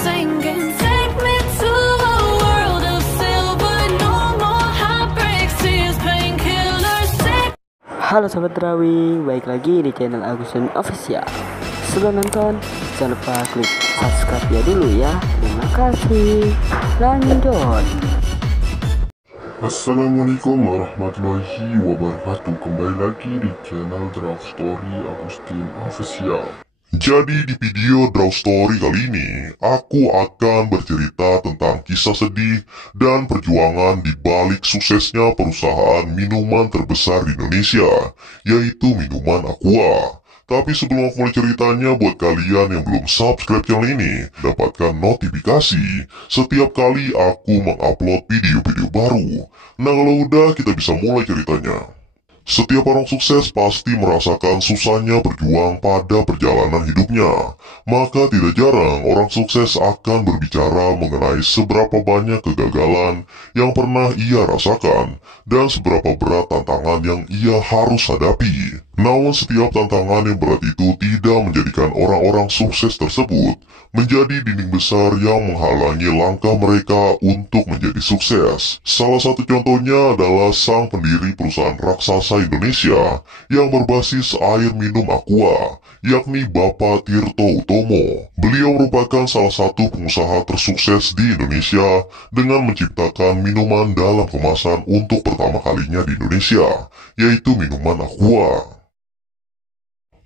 sinking. Take me to a world of silver. No more heartbreaks, tears, painkillers. Halo Sobat Drawi, baik lagi di channel Agustin Official. Sebelum nonton, jangan lupa klik subscribe ya dulu ya. Terima kasih. Lanjut. Assalamualaikum warahmatullahi wabarakatuh. Kembali lagi di channel Draw Story Agustin Official. Jadi di video Draw Story kali ini, aku akan bercerita tentang kisah sedih dan perjuangan di balik suksesnya perusahaan minuman terbesar di Indonesia, yaitu minuman Aqua. Tapi sebelum aku mulai ceritanya, buat kalian yang belum subscribe channel ini, dapatkan notifikasi setiap kali aku mengupload video-video baru. Nah kalau udah, kita bisa mulai ceritanya. Setiap orang sukses pasti merasakan susahnya berjuang pada perjalanan hidupnya. Maka tidak jarang orang sukses akan berbicara mengenai seberapa banyak kegagalan yang pernah ia rasakan dan seberapa berat tantangan yang ia harus hadapi. Namun setiap tantangan yang berat itu tidak menjadikan orang-orang sukses tersebut menjadi dinding besar yang menghalangi langkah mereka untuk menjadi sukses. Salah satu contohnya adalah sang pendiri perusahaan raksasa Indonesia yang berbasis air minum Aqua, yakni Bapak Tirto Utomo. Beliau merupakan salah satu pengusaha tersukses di Indonesia dengan menciptakan minuman dalam kemasan untuk pertama kalinya di Indonesia, yaitu minuman Aqua.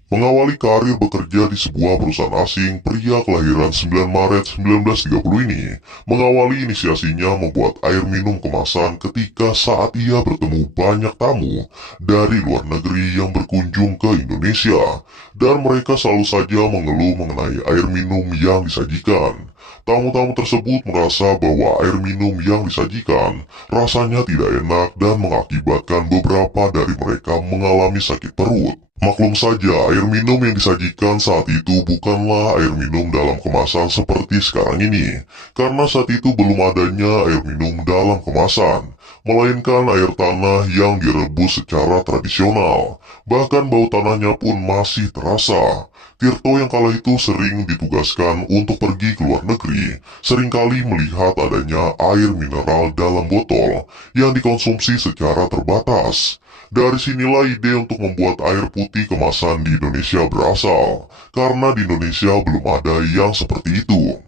Mengawali karir bekerja di sebuah perusahaan asing, pria kelahiran 9 Maret 1930 ini mengawali inisiasinya membuat air minum kemasan ketika saat ia bertemu banyak tamu dari luar negeri yang berkunjung ke Indonesia, dan mereka selalu saja mengeluh mengenai air minum yang disajikan. Tamu-tamu tersebut merasa bahwa air minum yang disajikan rasanya tidak enak dan mengakibatkan beberapa dari mereka mengalami sakit perut. Maklum saja, air minum yang disajikan saat itu bukanlah air minum dalam kemasan seperti sekarang ini, karena saat itu belum adanya air minum dalam kemasan, melainkan air tanah yang direbus secara tradisional. Bahkan bau tanahnya pun masih terasa. Tirto yang kala itu sering ditugaskan untuk pergi ke luar negeri, seringkali melihat adanya air mineral dalam botol yang dikonsumsi secara terbatas. Dari sinilah ide untuk membuat air putih kemasan di Indonesia berasal, karena di Indonesia belum ada yang seperti itu.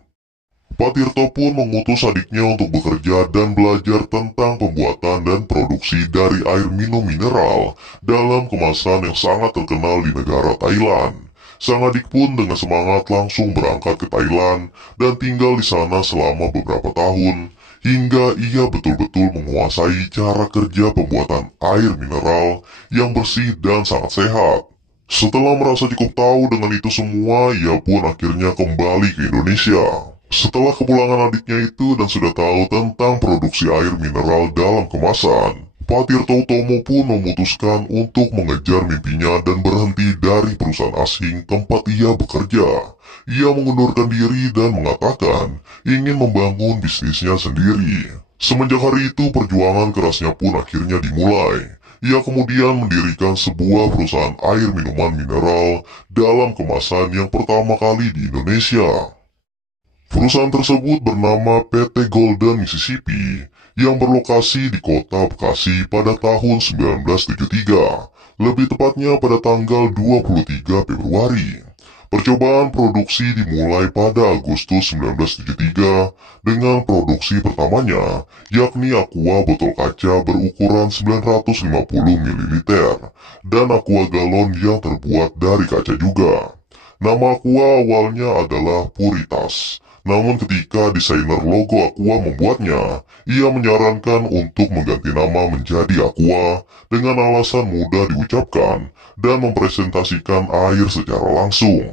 Pak Tirto pun mengutus adiknya untuk bekerja dan belajar tentang pembuatan dan produksi dari air minum mineral dalam kemasan yang sangat terkenal di negara Thailand. Sang adik pun dengan semangat langsung berangkat ke Thailand dan tinggal di sana selama beberapa tahun, hingga ia betul-betul menguasai cara kerja pembuatan air mineral yang bersih dan sangat sehat. Setelah merasa cukup tahu dengan itu semua, ia pun akhirnya kembali ke Indonesia. Setelah kepulangan adiknya itu dan sudah tahu tentang produksi air mineral dalam kemasan, Pak Tirto Utomo pun memutuskan untuk mengejar mimpinya dan berhenti dari perusahaan asing tempat ia bekerja. Ia mengundurkan diri dan mengatakan ingin membangun bisnisnya sendiri. Semenjak hari itu perjuangan kerasnya pun akhirnya dimulai. Ia kemudian mendirikan sebuah perusahaan air minuman mineral dalam kemasan yang pertama kali di Indonesia. Perusahaan tersebut bernama PT Golden Mississippi yang berlokasi di kota Bekasi pada tahun 1973, lebih tepatnya pada tanggal 23 Februari. Percobaan produksi dimulai pada Agustus 1973 dengan produksi pertamanya, yakni Aqua botol kaca berukuran 950 ml dan Aqua galon yang terbuat dari kaca juga. Nama Aqua awalnya adalah Puritas. Namun ketika desainer logo Aqua membuatnya, ia menyarankan untuk mengganti nama menjadi Aqua dengan alasan mudah diucapkan dan mempresentasikan air secara langsung.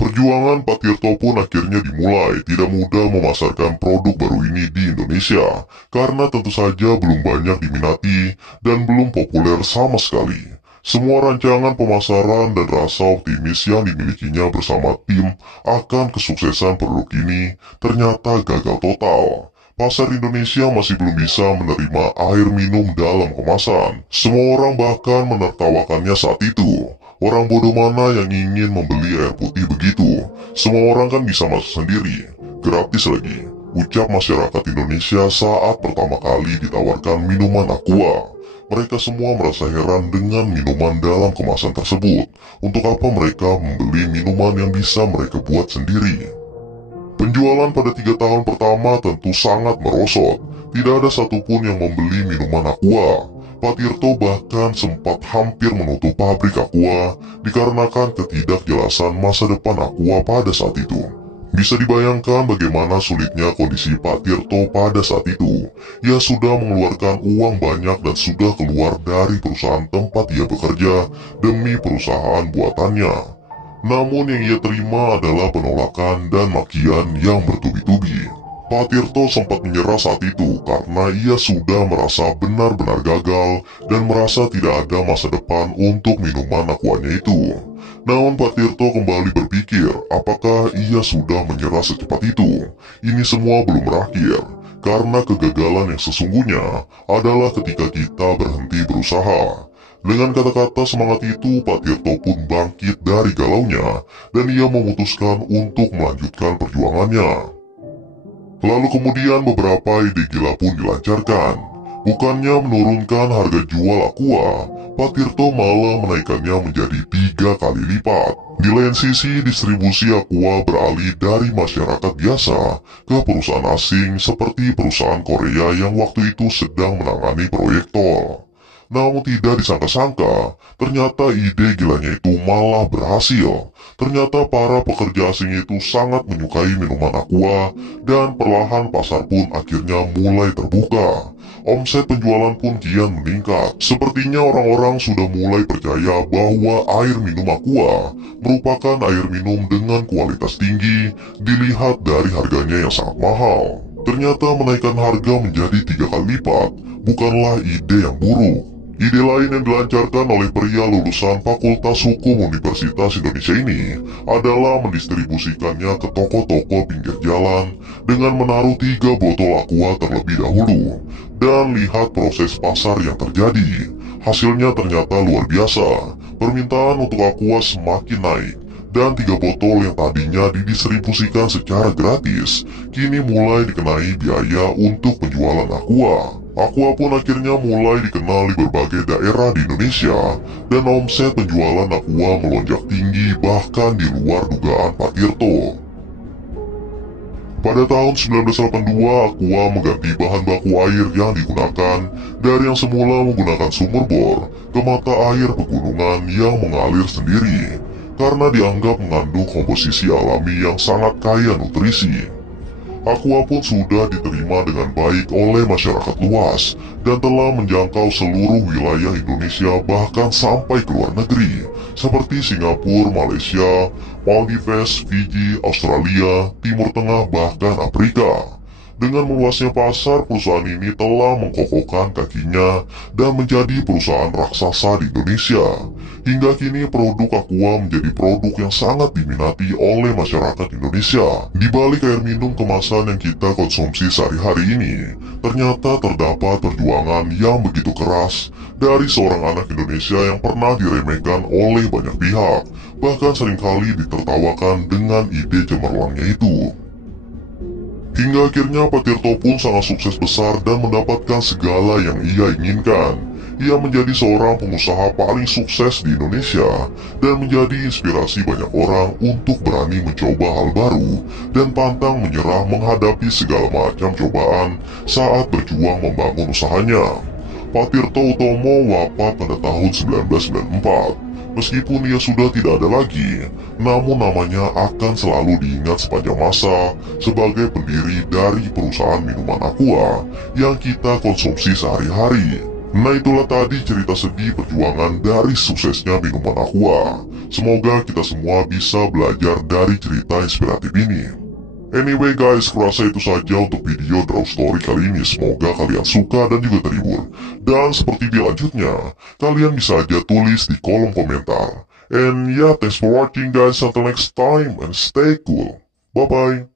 Perjuangan Pak Tirto pun akhirnya dimulai. Tidak mudah memasarkan produk baru ini di Indonesia, karena tentu saja belum banyak diminati dan belum populer sama sekali. Semua rancangan pemasaran dan rasa optimis yang dimilikinya bersama tim akan kesuksesan produk ini ternyata gagal total. Pasar Indonesia masih belum bisa menerima air minum dalam kemasan. Semua orang bahkan menertawakannya saat itu. Orang bodoh mana yang ingin membeli air putih begitu? Semua orang kan bisa masak sendiri. Gratis lagi, ucap masyarakat Indonesia saat pertama kali ditawarkan minuman Aqua. Mereka semua merasa heran dengan minuman dalam kemasan tersebut. Untuk apa mereka membeli minuman yang bisa mereka buat sendiri? Penjualan pada 3 tahun pertama tentu sangat merosot. Tidak ada satupun yang membeli minuman Aqua. Pak Tirto bahkan sempat hampir menutup pabrik Aqua dikarenakan ketidakjelasan masa depan Aqua pada saat itu. Bisa dibayangkan bagaimana sulitnya kondisi Pak Tirto pada saat itu. Ia sudah mengeluarkan uang banyak dan sudah keluar dari perusahaan tempat ia bekerja demi perusahaan buatannya. Namun yang ia terima adalah penolakan dan makian yang bertubi-tubi. Pak Tirto sempat menyerah saat itu karena ia sudah merasa benar-benar gagal dan merasa tidak ada masa depan untuk minuman Aquanya itu. Namun Pak Tirto kembali berpikir apakah ia sudah menyerah secepat itu. Ini semua belum berakhir, karena kegagalan yang sesungguhnya adalah ketika kita berhenti berusaha. Dengan kata-kata semangat itu, Pak Tirto pun bangkit dari galaunya dan ia memutuskan untuk melanjutkan perjuangannya. Lalu kemudian beberapa ide gila pun dilancarkan. Bukannya menurunkan harga jual Aqua, Pak Tirto malah menaikkannya menjadi 3 kali lipat. Di lain sisi, distribusi Aqua beralih dari masyarakat biasa ke perusahaan asing seperti perusahaan Korea yang waktu itu sedang menangani proyek tol. Namun tidak disangka-sangka, ternyata ide gilanya itu malah berhasil. Ternyata para pekerja asing itu sangat menyukai minuman Aqua dan perlahan pasar pun akhirnya mulai terbuka. Omset penjualan pun kian meningkat. Sepertinya orang-orang sudah mulai percaya bahwa air minum Aqua merupakan air minum dengan kualitas tinggi dilihat dari harganya yang sangat mahal. Ternyata menaikkan harga menjadi 3 kali lipat bukanlah ide yang buruk. Ide lain yang dilancarkan oleh pria lulusan Fakultas Hukum Universitas Indonesia ini adalah mendistribusikannya ke toko-toko pinggir jalan dengan menaruh 3 botol Aqua terlebih dahulu. Dan lihat proses pasar yang terjadi. Hasilnya ternyata luar biasa. Permintaan untuk Aqua semakin naik. Dan 3 botol yang tadinya didistribusikan secara gratis, kini mulai dikenai biaya untuk penjualan Aqua. Aqua pun akhirnya mulai dikenal di berbagai daerah di Indonesia, dan omset penjualan Aqua melonjak tinggi bahkan di luar dugaan Pak Tirto. Pada tahun 1982, Aqua mengganti bahan baku air yang digunakan dari yang semula menggunakan sumur bor ke mata air pegunungan yang mengalir sendiri, karena dianggap mengandung komposisi alami yang sangat kaya nutrisi. Aqua pun sudah diterima dengan baik oleh masyarakat luas dan telah menjangkau seluruh wilayah Indonesia bahkan sampai ke luar negeri seperti Singapura, Malaysia, Maldives, Fiji, Australia, Timur Tengah bahkan Afrika. Dengan meluasnya pasar, perusahaan ini telah mengkokohkan kakinya dan menjadi perusahaan raksasa di Indonesia. Hingga kini produk Aqua menjadi produk yang sangat diminati oleh masyarakat Indonesia. Di balik air minum kemasan yang kita konsumsi sehari-hari ini, ternyata terdapat perjuangan yang begitu keras dari seorang anak Indonesia yang pernah diremehkan oleh banyak pihak, bahkan seringkali ditertawakan dengan ide cemerlangnya itu. Hingga akhirnya Pak Tirto pun sangat sukses besar dan mendapatkan segala yang ia inginkan. Ia menjadi seorang pengusaha paling sukses di Indonesia dan menjadi inspirasi banyak orang untuk berani mencoba hal baru dan pantang menyerah menghadapi segala macam cobaan saat berjuang membangun usahanya. Pak Tirto Utomo wafat pada tahun 1994. Meskipun ia sudah tidak ada lagi, namun namanya akan selalu diingat sepanjang masa sebagai pendiri dari perusahaan minuman Aqua yang kita konsumsi sehari-hari. Nah, itulah tadi cerita sedih perjuangan dari suksesnya minuman Aqua. Semoga kita semua bisa belajar dari cerita inspiratif ini. Anyway guys, kurasa itu saja untuk video Draw Story kali ini. Semoga kalian suka dan juga terhibur. Dan seperti video lanjutnya, kalian bisa aja tulis di kolom komentar. And yeah, thanks for watching guys. Until next time and stay cool. Bye bye.